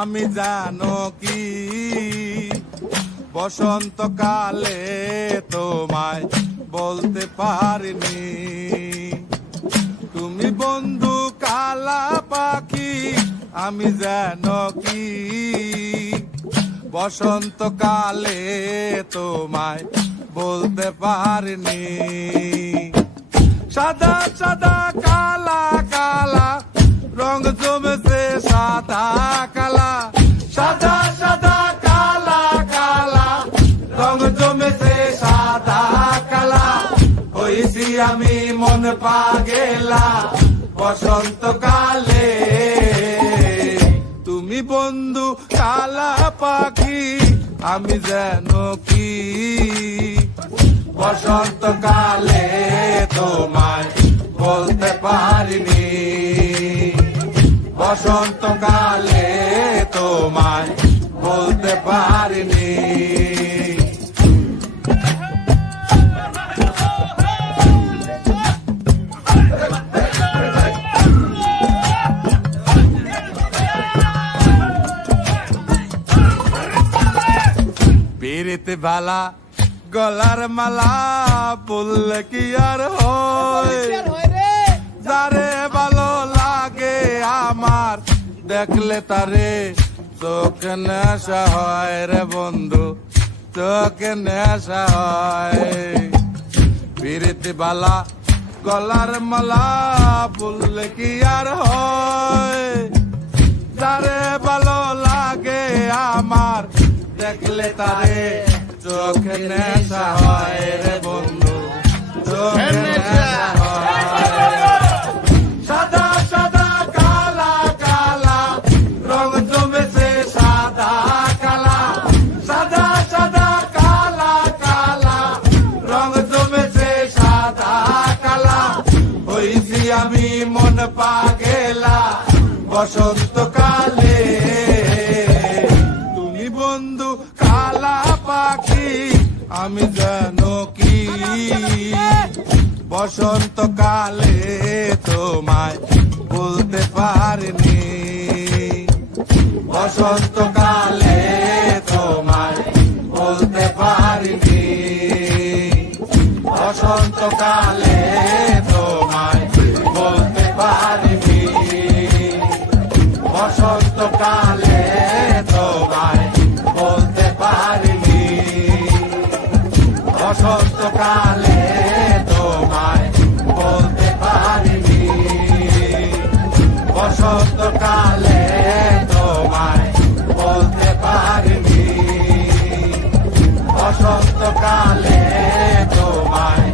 আমি জানো কি বসন্তকালে তোমায় বলতে পারিনি। তুমি বন্ধু কালা পাখি, আমি জানো কি বসন্তকালে তোমায় বলতে পারিনি। সাদা সাদা কালা কালা রং জমেছে সাদা কালা, সাদা সাদা কালা কালা রং জমেছে সাদা কালা। হইছি আমি মন পাগেলা বসন্তকালে। তুমি বন্ধু কালা পাখি, আমি যেন কি বসন্তকালে তোমায় বলতে পারিনি। বসন্তকালে তোমায় বলতে পারিনি। পিরিতে বালা গলার মালা বললে কি আর হয়, যারে ভালো লাগে আমার দেখলে তারে চোখে নেশা হয় রে বন্ধু, চোখে নেশা হয়। পিরিতে বালা গলার মালা বললে কি আর হয়, যারে ভালো লাগে আমার দেখলে তারে চোখে নেশা হয় রে বন্ধু, চোখে নেশা হয়। সাদা সাদা কালা কালা রং জমেছে সাদা কালা, সাদা সাদা কালা কালা রং জমেছে সাদা কালা। হইছি আমি মন পাগেলা বসন্তকালে। তুমি বন্ধু কালা পাখি, আমি জানো কি বসন্তকালে তোমায় বলতে পারিনি। বসন্তকালে তোমায় বলতে পারিনি। বসন্তকালে তোমায় বলতে পারিনি। বসন্তকালে তোমায় বলতে পারিনি। বসন্তকালে তোমায় বলতে পারিনি। বসন্তকালে তোমায় বলতে পারিনি। বসন্তকালে তোমায়